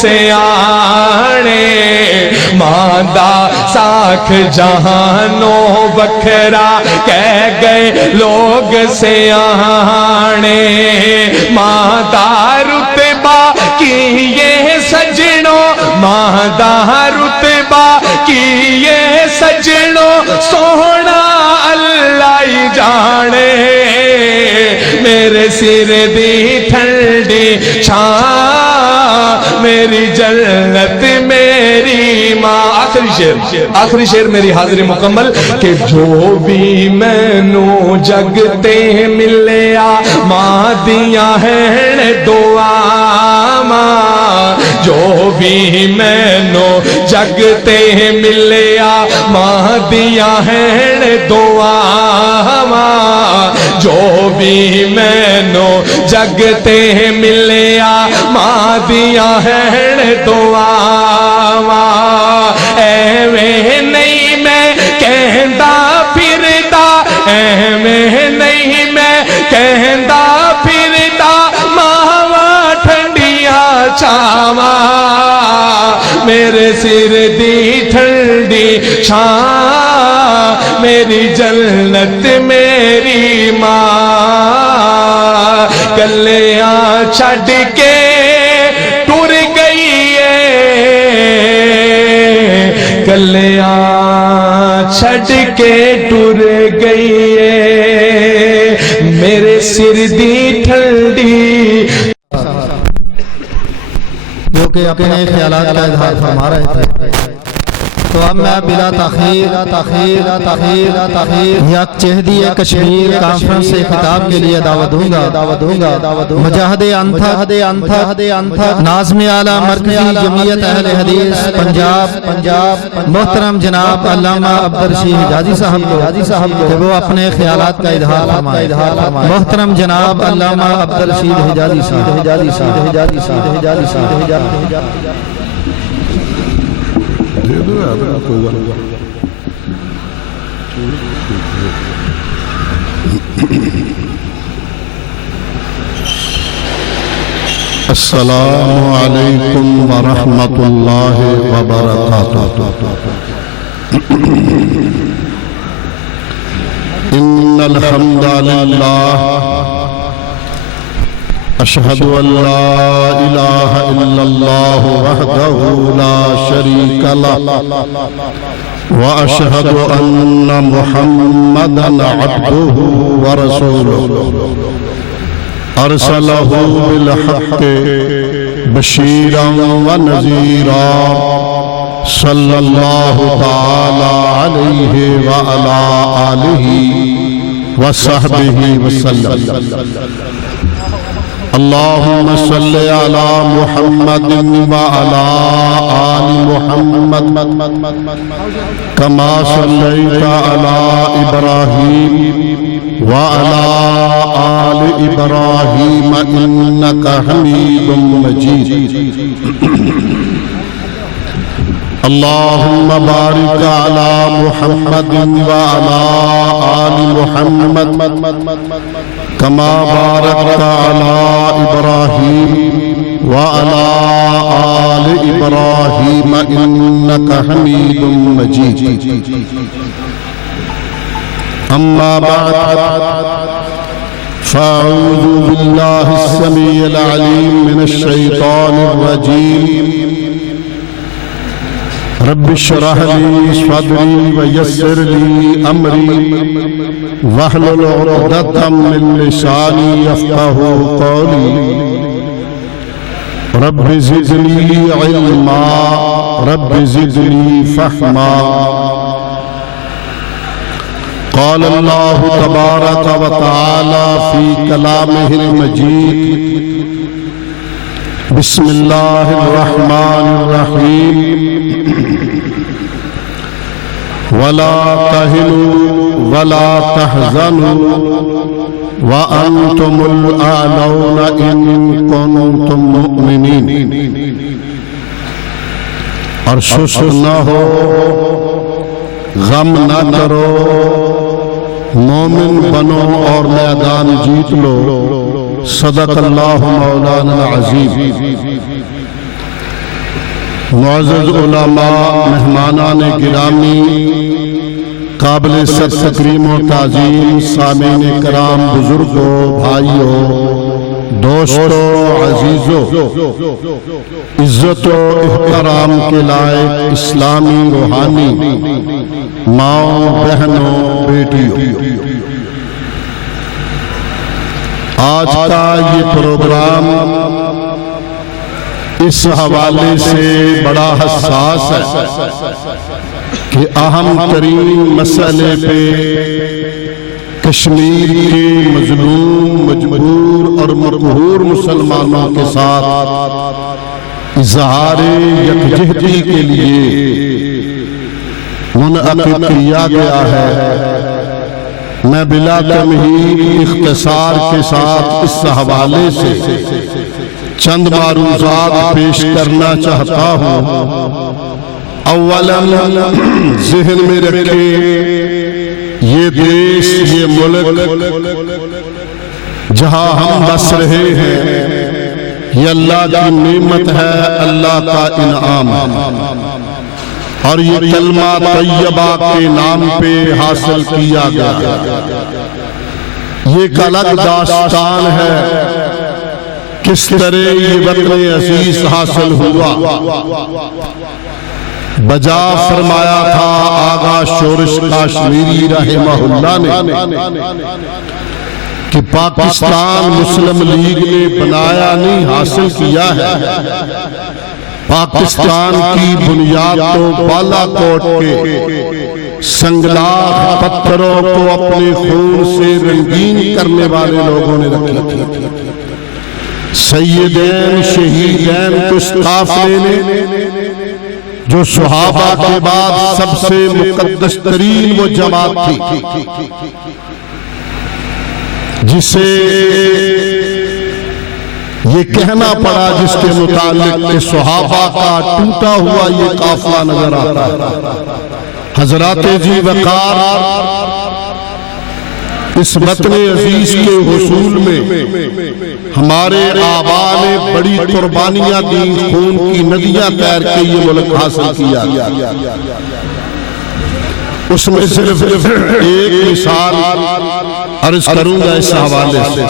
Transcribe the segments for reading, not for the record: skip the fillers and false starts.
سیانے ماندہ ساکھ جہانوں بکھرا کہہ گئے لوگ سیانے ماندہ رتبہ کی یہ سجنوں ماندہ رتبہ کی یہ سجنوں سونا اللہ ہی جانے میرے سر دی ٹھنڈی چھاں میری جنت میری ماں آخری شعر میری حاضری مکمل کہ جو بھی مینوں جگتے ملیا ماں دیاں ہیں دعا ماں جو بھی مینوں جگتے ملیا ماں دیاں ہیں دعا ماں جو بھی مینوں جگتے ملیا ماں دیاں ہیں دعا ماں ایویں نہیں میں کہندا پھردا ایویں نہیں میں کہندا پھردا ماواں ٹھنڈیاں چھاواں میرے سر دی ٹھنڈی چھاں میری جنت میری ماں کلیاں چھڈ کے ٹر گئی ہے کلیاں چھڈ کے ٹر گئی ہے میرے سر دی ٹھنڈی جو کہ اپنے خیالات کا اظہار فرما رہے تھے تو اب میں بلا تاخیر یکجہتی کشمیر کانفرنس سے خطاب کے لیے دعوت دوں گا مجاہد انتھک ناظم اعلیٰ مرکزی جمعیت اہل حدیث پنجاب محترم جناب علامہ عبدالرشید حجازی صاحب کہ وہ اپنے خیالات کا اظہار فرمائے محترم جناب علامہ عبدالرشید حجازی صاحب السلام علیکم ورحمۃ اللہ وبرکاتہ ان الحمد للہ اشہد ان لا الہ الا اللہ وحدہ لا شریک لہ واشہد ان محمدا عبدہ ورسولہ ارسلہ بالحق بشیرا ونذیرا صلی اللہ تعالی علیہ وعلا آلہ وصحبہ وسلم اللہم صلی علی محمد وعلا آل محمد کما صلیت علی ابراہیم وعلا آل ابراہیم انکا حمید مجید اللہم بارک علی محمد وعلا آل محمد کما بارکت علی ابراہیم وعلا آل ابراہیم انکا حمید مجید اما بعد فاعوذ باللہ السمیع العلیم من الشیطان الرجیم رب اشرح لي صدري ويسر لي امري واحلل عقدة من لساني يفقهوا قولي رب زدني علما رب زدني فهما قال الله تبارك وتعالى في كلامه المجيد بسم الله الرحمن الرحيم ولا تهنوا ولا تحزنوا وأنتم الأعلون إن كنتم مؤمنين اور سست نہ ہو غم نہ کرو مومن بنو اور میدان جیت لو صدق اللہ مولانا العظیم معزز علماء، مہمانان گرامی، قابل صد تکریم و تعظیم سامعین کرام، بزرگوں، بھائیوں، دوستوں، عزیزوں، عزت و احترام کے لائق اسلامی روحانی ماؤں، بہنوں، بیٹیوں، آج کا یہ پروگرام اس حوالے سے بڑا حساس ہے کہ اہم ترین مسئلے پہ کشمیر کے مظلوم، مجبور اور مقہور مسلمانوں کے ساتھ اظہار یکجہتی کے لیے منعقد کیا گیا ہے۔ میں بلا تمہید اختصار کے ساتھ اس حوالے سے چند معروضات پیش کرنا چاہتا ہوں۔ اولاً ذہن میں رکھیں، یہ دیش، یہ ملک جہاں ہم بس رہے ہیں، یہ اللہ کی نعمت ہے، اللہ کا انعام ہے، اور یہ کلمہ طیبہ کے نام پہ حاصل کیا گیا۔ یہ ایک الگ داستان ہے کس طرح یہ وطن عزیز حاصل ہوا۔ بجا فرمایا تھا آغا شورش کشمیری رحمہ اللہ نے کہ پاکستان مسلم لیگ نے بنایا نہیں، حاصل کیا ہے۔ پاکستان کی بنیاد تو بالا کوٹ کے سنگلاخ پتھروں کو اپنے خون سے رنگین کرنے والے لوگوں نے رکھی تھی۔ سیدین، شہیدین کو اس قافلے نے، جو صحابہ کے بعد سب سے مقدس ترین وہ جماعت تھی جسے یہ کہنا پڑا جس کے متعلق کہ صحابہ کا ٹوٹا ہوا یہ قافلہ نظر آتا ہے۔ حضرات جی وقار، اس وطن عزیز کے حصول میں ہمارے آباء نے بڑی قربانیاں دی، خون کی ندیاں تیر کے یہ ملک حاصل کیا۔ اس میں صرف ایک مثال عرض کروں گا اس حوالے سے۔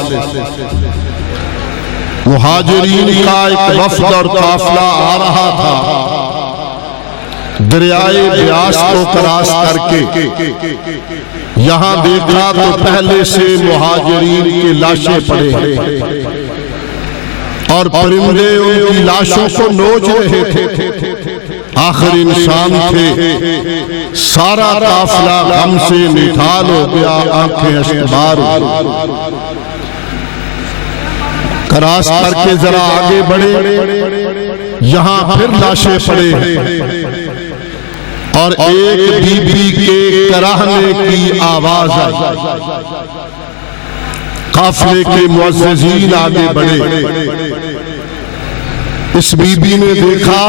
مہاجرین کا ایک وفد اور قافلہ آ رہا تھا دریائے بیاس کو کراس کر کے۔ یہاں دیکھا تو پہلے سے مہاجرین کی لاشیں پڑے ہیں اور پرندے ان کی لاشوں کو نوچ رہے تھے۔ آخر انسان تھے، سارا قافلہ غم سے نڈھال ہو گیا، آنکھیں اشکبار ہوئی۔ کراس کر کے ذرا آگے بڑھے، یہاں پھر لاشیں پڑے ہیں اور ایک بی بی کے کراہنے کی آواز آئی۔ قافلے کے معززین آگے بڑھے، اس بی بی نے دیکھا،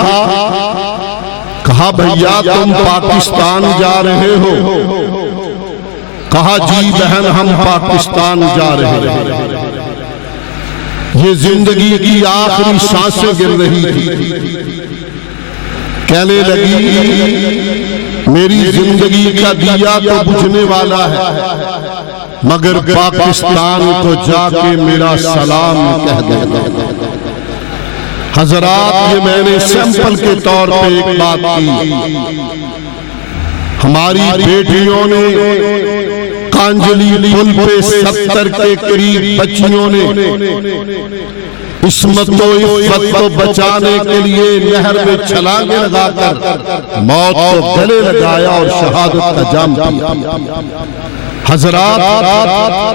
کہا بھیا تم پاکستان جا رہے ہو؟ کہا جی بہن ہم پاکستان جا رہے ہیں۔ یہ زندگی کی آخری سانسیں گر رہی تھی۔ کہنے لگی میری زندگی کا دیا تو بجھنے والا ہے، مگر پاکستان کو جا کے میرا سلام کہہ دے۔ حضرات، یہ میں نے سیمپل کے طور پہ ایک بات کی۔ ہماری بیٹیوں نے کانجلی پل پہ 70 کے قریب بچیوں نے عصمت و عفت کو بچانے کے لیے نہر میں چھلانگیں لگا کر موت کو گلے لگایا اور شہادت کا جام پیا۔ حضرات،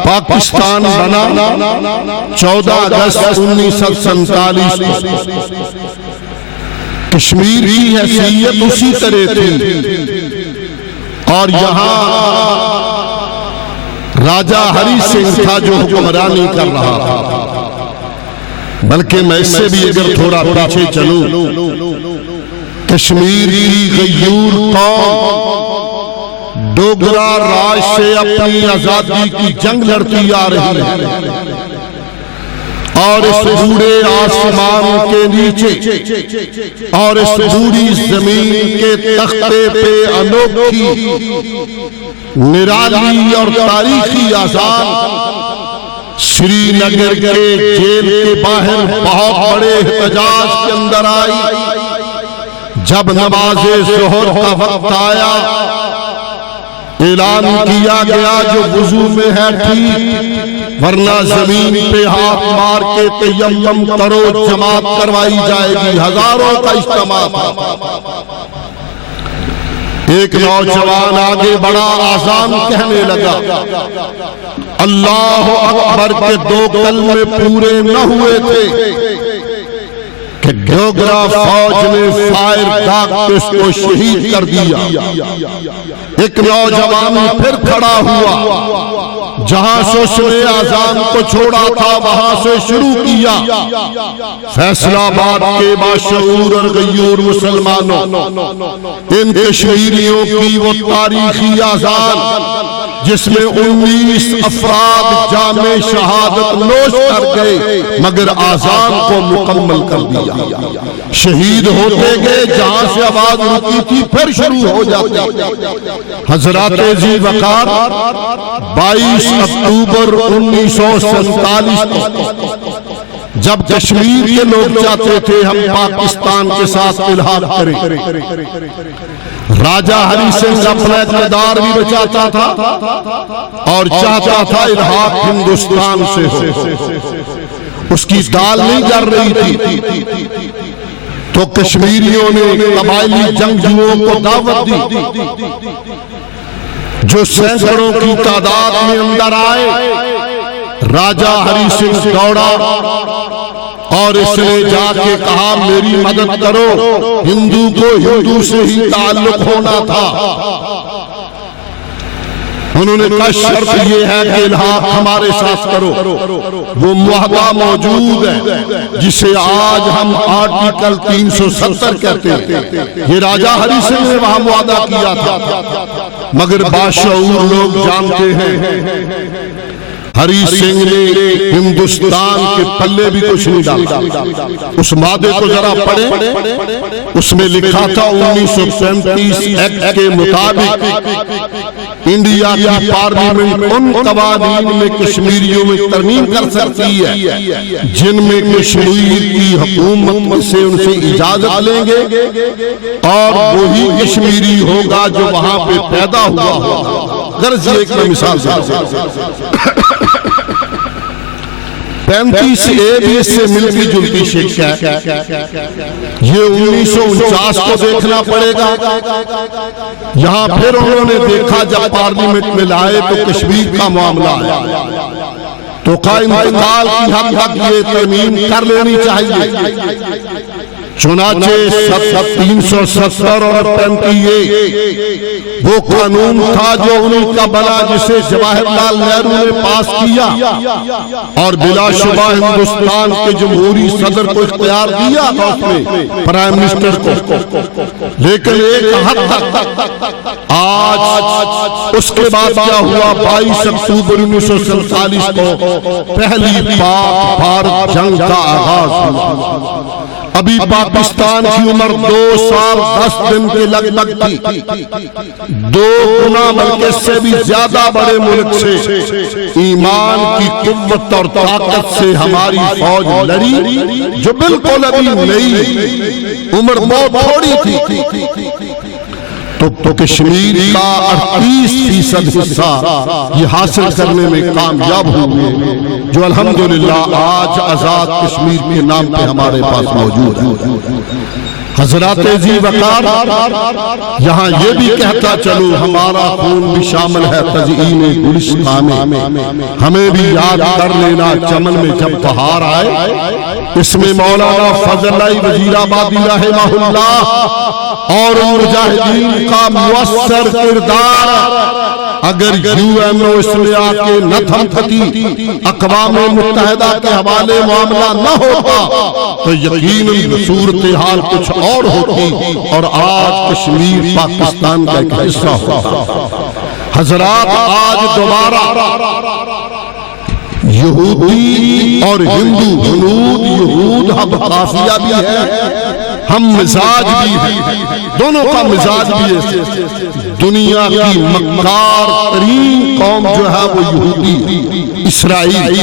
پاکستان بنا 14 اگست 1947 کو۔ کشمیر کی حیثیت اسی طرح تھی اور یہاں راجہ ہری سنگھ تھا جو حکمرانی کر رہا تھا۔ بلکہ میں اس سے بھی اگر تھوڑا پیچھے چلوں، کشمیر کی غیور قوم ڈوگرا راج سے اپنی آزادی کی جنگ لڑتی آ رہی ہے اور اس بوڑھے آسمان کے نیچے اور اس بوڑھی زمین کے تختے پہ انوکھی نرالی اور تاریخی آزان سری نگر کے جیل کے باہر بہت بڑے احتجاج کے اندر آئی. جب نماز ظہر کا وقت آیا اعلان کیا گیا جو وضو میں ہے ٹھیک ورنہ زمین پہ ہاتھ مار کے تیمم کرو جماعت کروائی جائے گی. ہزاروں کا اجتماع تھا. ایک نوجوان آگے بڑا آزان کہنے لگا اللہ اکبر کے 2 کلمے پورے نہ ہوئے تھے کہ ڈوگرا فوج نے فائر داغ کے اس کو شہید کر دیا. ایک نوجوان پھر کھڑا ہوا جہاں سے اس نے آزان کو چھوڑا تھا وہاں سے شروع کیا. فیصل آباد کے باشعور اور غیور مسلمانوں ان کشمیریوں کی وہ تاریخی آزان جس میں 19 افراد جامِ شہادت نوش کر گئے مگر آزان کو مکمل کر دیا. شہید ہوتے گئے جہاں سے آواز رکی تھی پھر شروع ہو جاتی. حضرات ذی وقار 22 اکتوبر 1947 کو جب کشمیر کے لوگ چاہتے تھے ہم پاکستان کے ساتھ الحاق کریں راجہ ہری سنگھ اپنا اقتدار بھی بچاتا تھا اور چاہتا تھا الحاق ہندوستان سے ہو. اس کی دال نہیں جل رہی تھی تو کشمیریوں نے قبائلی جنگجوؤں کو دعوت دی جو سینکڑوں کی تعداد میں اندر آئے. راجہ ہری سنگھ دوڑا اور اس نے جا کے کہا میری مدد کرو ہندو کو ہندو سے ہی تعلق ہونا تھا. انہوں نے کہا شرط یہ ہے کہ الحاق ہمارے ساتھ کرو. وہ معاہدہ موجود ہے جسے آج ہم آرٹیکل 370 کہتے ہیں. یہ راجہ ہری سنگھ نے وہاں معاہدہ کیا تھا مگر باشعور لوگ جانتے ہیں ہری سنگھ نے ہندوستان کے پلے بھی کچھ نہیں ڈالا. اس معاہدے کو ذرا پڑھیں اس میں لکھا تھا 1935 ایکٹ کے مطابق انڈیا کی پارلیمنٹ ان قوانین میں کشمیریوں میں ترمیم کر سکتی ہے جن میں کشمیر کی حکومت سے ان سے اجازت لیں گے اور وہی کشمیری ہوگا جو وہاں پہ پیدا ہوا ہوگا. غرض یہ ایک میں مثال دیتا ہوں 35 اے بھی اس سے ملتی جلتی شکل ہے. یہ 1949 کو دیکھنا پڑے گا. یہاں پھر انہوں نے دیکھا جب پارلیمنٹ میں لائے تو کشمیر کا معاملہ ہے تو کا انتقال کی حد تک یہ ترمیم کر لینی چاہیے. چنانچہ 370 اور 35 وہ قانون تھا جو انہی کا بنا جسے جواہر لال نہرو نے پاس کیا اور بلا شبہ ہندوستان کے جمہوری صدر کو اختیار دیا تھا اس میں پرائم منسٹر کو. لیکن ایک حد تک آج اس کے بعد کیا ہوا 22 اکتوبر 1947 کو پہلی پاک بھارت جنگ کا آغاز ہوا. ابھی پاکستان کی عمر 2 سال 10 دن کے لگ لگ تھی. 2 گنا بلکہ سے بھی زیادہ بڑے ملک سے ایمان کی قوت اور طاقت سے ہماری فوج لڑی جو بالکل ابھی نئی عمر بہت تھوڑی تھی. تو کشمیر کا 38% حصہ یہ حاصل کرنے میں کامیاب ہوئے جو الحمدللہ آج آزاد کشمیر کے نام پہ ہمارے پاس موجود ہے. حضرات ذی وقار یہاں یہ بھی کہتا چلو ہمارا خون بھی شامل ہے تزئین گلستان میں. ہمیں بھی یاد کر لینا چمن میں جب بہار آئے. اس میں مولانا فضل اللہ وزیر آبادی رحمہ اللہ اور مجاہدین کا مؤثر کردار اگر UNO اس میں آ کے نہ تھمکتی اقوام متحدہ کے حوالے معاملہ نہ ہوتا تو یقیناً صورتحال کچھ اور ہوتی اور آج کشمیر پاکستان کا ایک حصہ ہوتا. حضرات آج دوبارہ یہودی اور ہندو، ہنود یہود ہم قافیہ بھی ہے، ہم مزاج بھی ہیں، دونوں کا مزاج بھی ہے۔ دنیا کی مکار ترین قوم جو ہے وہ یہودی اسرائیل،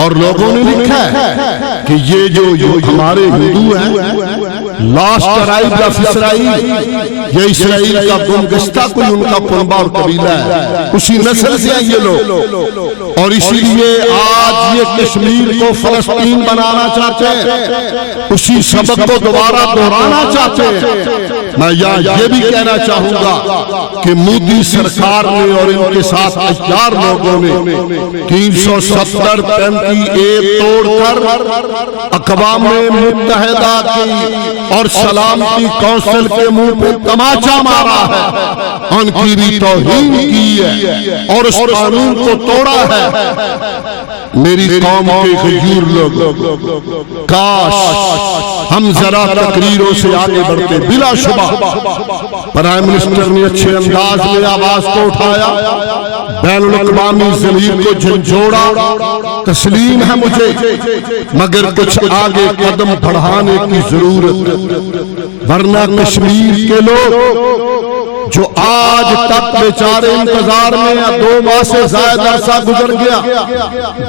اور لوگوں نے لکھا ہے کہ یہ جو ہمارے ہندو ہیں لاسٹ ٹرائب آف اسرائیل، یہ اسرائیل کا گمگشتہ کوئی ان کا قنبہ اور قبیلہ ہے، اسی نسل سے ہیں یہ لوگ، اور اسی لیے آج یہ کشمیر کو فلسطین بنانا چاہتے ہیں، اسی سبق کو دوبارہ دہرانا چاہتے ہیں۔ میں یہ بھی کہنا چاہوں گا کہ مودی سرکار نے اور ان کے ساتھ احتیار لوگوں نے 370-35 توڑ کر اقوام متحدہ کی اور سلامتی کونسل کے منہ پہ تماچا مارا ہے، ان کی بھی توہین کی ہے اور اس قانون کو توڑا ہے۔ میری قوم کے غیور لوگ، کاش ہم ذرا تقریروں سے آگے بڑھتے۔ بلا شبہ پرائم منسٹر نے اچھے انداز میں آواز کو اٹھایا، بین الاقوامی ضمیر کو جھنجھوڑا، تسلیم ہے مجھے، مگر کچھ آگے قدم بڑھانے کی ضرورت، ورنہ کشمیر کے لوگ جو آج تک بیچارے انتظار میں 2 ماہ سے زائد عرصہ گزر گیا،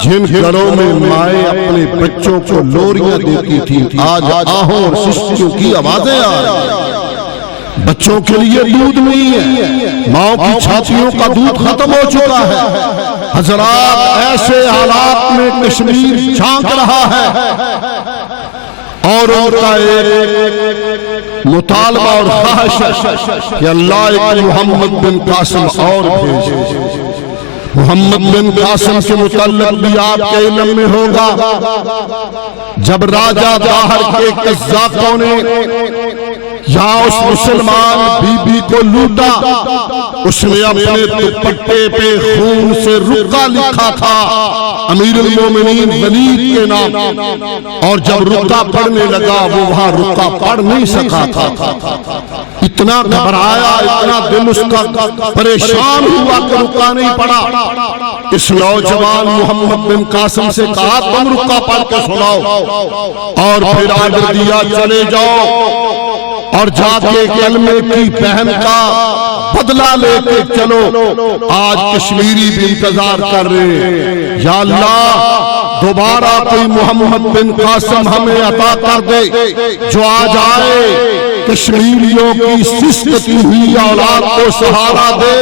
جن گھروں میں مائیں اپنے بچوں کو لوریاں دیتی تھیں، آج آہوں اور سستیوں کی آوازیں آ رہی ہیں۔ بچوں کے لیے دودھ نہیں ہے، ماؤں کی چھاتیوں کا دودھ ختم ہو چکا ہے۔ حضرات، ایسے حالات میں کشمیر جھانک رہا ہے، اور ان کا ایک مطالبہ اور خواہش ہے کہ اللہ ایک محمد بن قاسم اور بھیجے۔ محمد بن قاسم کے متعلق بھی آپ کے علم میں ہوگا، جب راجہ داہر کے قذاقوں نے یہاں اس مسلمان بی بی کو لوٹا، اس نے اپنے دوپٹے پہ خون سے رقہ لکھا تھا امیر المومنین ولید کے نام، اور جب رقہ پڑھنے لگا وہ وہاں رقہ پڑھ نہیں سکا تھا، اتنا گھبرایا، اتنا دل اس کا پریشان ہوا کہ رقہ نہیں پڑھا۔ اس نوجوان محمد بن قاسم سے کہا تم رقہ پڑھ کے سناؤ، اور پھر آرڈر دیا چلے جاؤ اور جا کے کلمے کی بہن کا بدلہ لے کے چلو۔ آج کشمیری بھی انتظار کر رہے ہیں، یا اللہ دوبارہ کوئی محمد بن قاسم ہمیں عطا کر دے جو آج آئے، کشمیریوں کی سسکتی ہوئی اولاد کو سہارا دے۔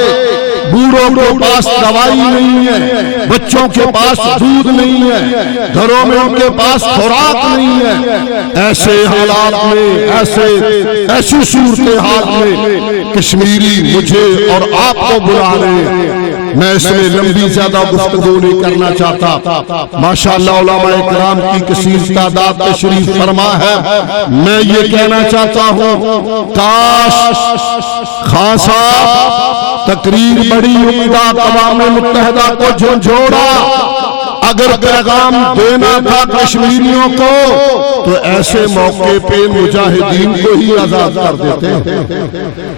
بوڑھوں کے پاس دوائی نہیں ہے، بچوں کے پاس دودھ نہیں ہے، گھروں میں ان کے پاس خوراک نہیں ہے۔ ایسے حالات میں، ایسی صورتحال میں کشمیری مجھے اور آپ کو بلا رہے ہیں۔ میں اس میں لمبی زیادہ گفتگو نہیں کرنا چاہتا۔ ماشاءاللہ علماء اکرام کی کثیر تعداد تشریف فرما ہے۔ میں یہ کہنا چاہتا ہوں، کاش خان صاحب تقریر بڑی عمدہ اقوام متحدہ کو جھنجھوڑا، اگر پیغام دینا تھا کشمیریوں کو تو ایسے موقع پہ مجاہدین کو ہی آزاد کر دیتے،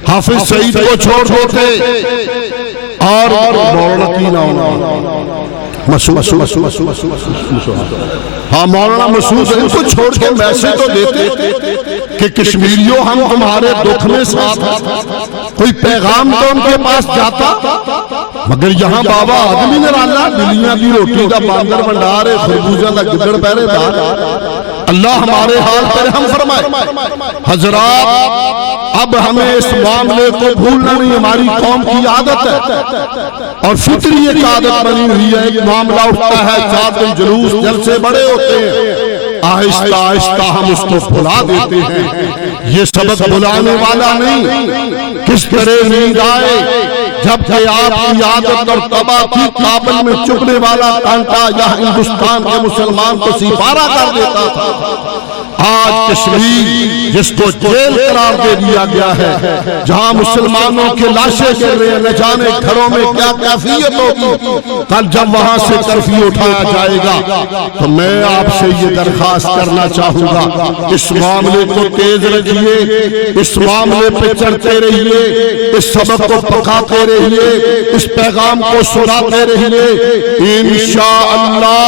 حافظ سعید کو چھوڑ دیتے، اور مولانا کی نام مولانا مسعود ان کو چھوڑ کے میسج تو دیتے کہ کشمیریوں ہم تمہارے دکھ میں ساتھ ہیں، کوئی پیغام تو ان کے پاس جاتا، مگر یہاں بابا آدمی نے رالا بلیاں دی روٹی دا باندر بنڈار ہے، خربوزہ دا گدڑ پہرے دار۔ اللہ ہمارے حال پر ہم فرمائے۔ حضرات، اب ہمیں اس معاملے کو بھولنا نہیں، ہماری قوم کی عادت ہے اور فطری ایک عادت بنی ہوئی ہے، ایک معاملہ اٹھتا ہے، 4 دن جلوس جلسے بڑے ہوتے ہیں، آہستہ آہستہ ہم اس کو بھلا دیتے ہیں۔ یہ سبق بلانے والا نہیں، کس طرح نیند آئے جبکہ آپ کی عادت اور طبع کی قابل میں چکنے والا کانٹا یا ہندوستان کے مسلمان کو سپارہ کر دیتا تھا۔ آج کشمیر جس کو جیل قرار دے دیا گیا ہے، جہاں مسلمانوں کے لاشیں گر رہے ہیں، نہ جانے گھروں میں کیا کیفیت ہوگی کل جب وہاں سے کرفیو اٹھایا جائے گا۔ تو میں آپ سے یہ درخواست کرنا چاہوں گا، اس معاملے کو تیز رکھیے، اس معاملے پہ چڑھتے رہیے، اس سبق کو پکاتے رہیے، اس پیغام کو سناتے رہیے۔ انشاءاللہ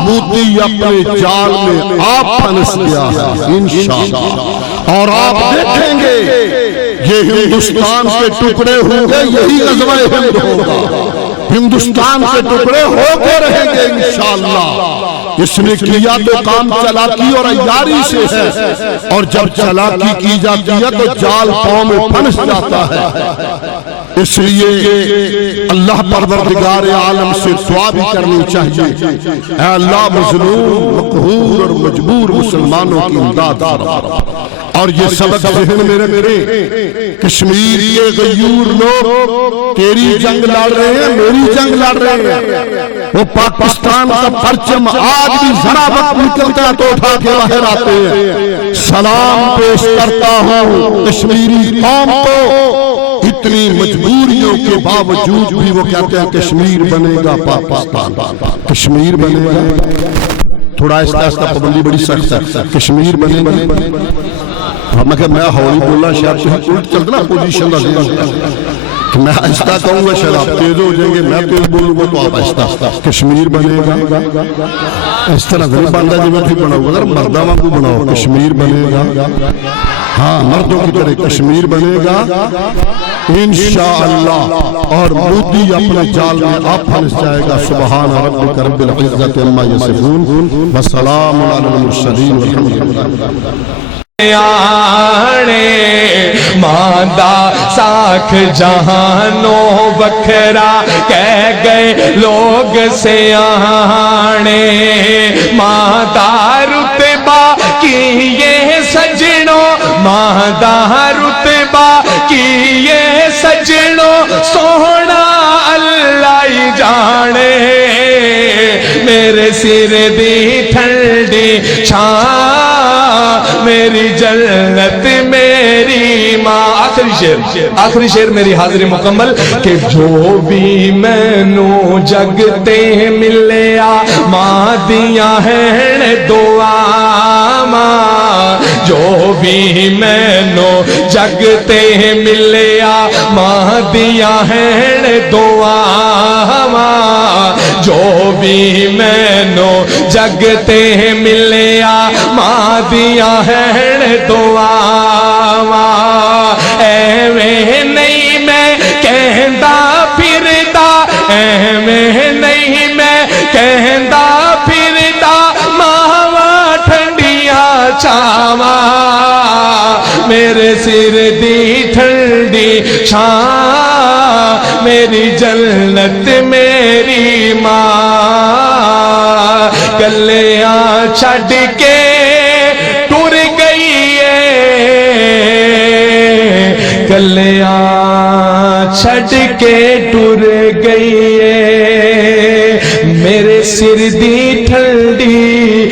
مودی اپنے جال میں آپ پھنس گیا ہے انشاءاللہ، اور آپ دیکھیں گے یہ ہندوستان کے ٹکڑے ہوں گے، یہی غزوہ ہند ہوگا، ہندوستان کے ٹکڑے ہو کے رہیں گے انشاءاللہ۔ اس نے کیا تو کام چلاکی اور عیاری سے ہے، اور جب چلاکی کی جاتی ہے تو جال پاؤں میں پھنس جاتا ہے۔ اس لیے اللہ پروردگار عالم سے دعا بھی کرنی چاہیے، اے اللہ مظلوم مقہور اور مجبور مسلمانوں کی امداد فرما۔ اور یہ سبق ذہن میں رکھیں، کشمیر کے غیور لوگ تیری جنگ لڑ رہے ہیں، میری جنگ لڑ رہے ہیں، وہ پاکستان کا پرچم آج بھی ذرا وقت نکلتا ہے تو اٹھا کے باہر آتے ہیں۔ سلام پیش کرتا ہوں کشمیری قوم کو، اتنی مجبوریوں کے باوجود بھی وہ کہتے ہیں کشمیر بنے گا پاکستان، کشمیر بنے گا۔ تھوڑا اس کا پابندی بڑی سخت ہے، کشمیر بنے گا۔ میں کہ میں ہولی بولنا شاید تھی الٹ چلتا نا پوزیشن کا، کہ میں آہستہ کہوں گا شاید آپ تیز ہو جائیں گے، میں تیز بولوں گا تو آپ آہستہ۔ کشمیر بنے گا، اس طرح نہیں بنتا جی میں ٹھیک بناؤں گا، مردہ کو بناؤ، کشمیر بنے گا، ہاں مردوں کی طرح کشمیر بنے گا انشاءاللہ، اور مودی اپنے جال میں آپ پھنس جائے گا۔ سبحان ربک رب العزت عما یصفون وسلام علی المرسلین والحمد للہ۔ ماندہ ساکھ جہانوں بکھرا کہہ گئے لوگ سیانے، ماندہ رتبہ کی یہ سجنوں، ماندہ رتبہ کی یہ سجنوں، سونا اللہ ہی جانے، میرے سر دی ٹھنڈی چھاں، میری جنت میری ماں۔ آخری شعر میری حاضری مکمل، کہ جو بھی مینوں جگتے ملیا ماں دیاں ہیں دعا ماں، جو بھی مینوں جگتے ملیا ماں دیاں ہیں دعا ماں، جو بھی مینوں جگتے ملیا ماں دیاں ہیں دعا ماں، ایویں نہیں میں کہندا پھردا، ایویں نہیں میں کہندا پھردا، ماواں ٹھنڈیاں چھاواں، میرے سر دی ٹھنڈی چھاں، میری جنت میری ماں، گلیاں چھڈ کے ٹر گئی ہے، گلیاں چھڈ کے ٹر گئی ہے، میرے سر دی ٹھنڈی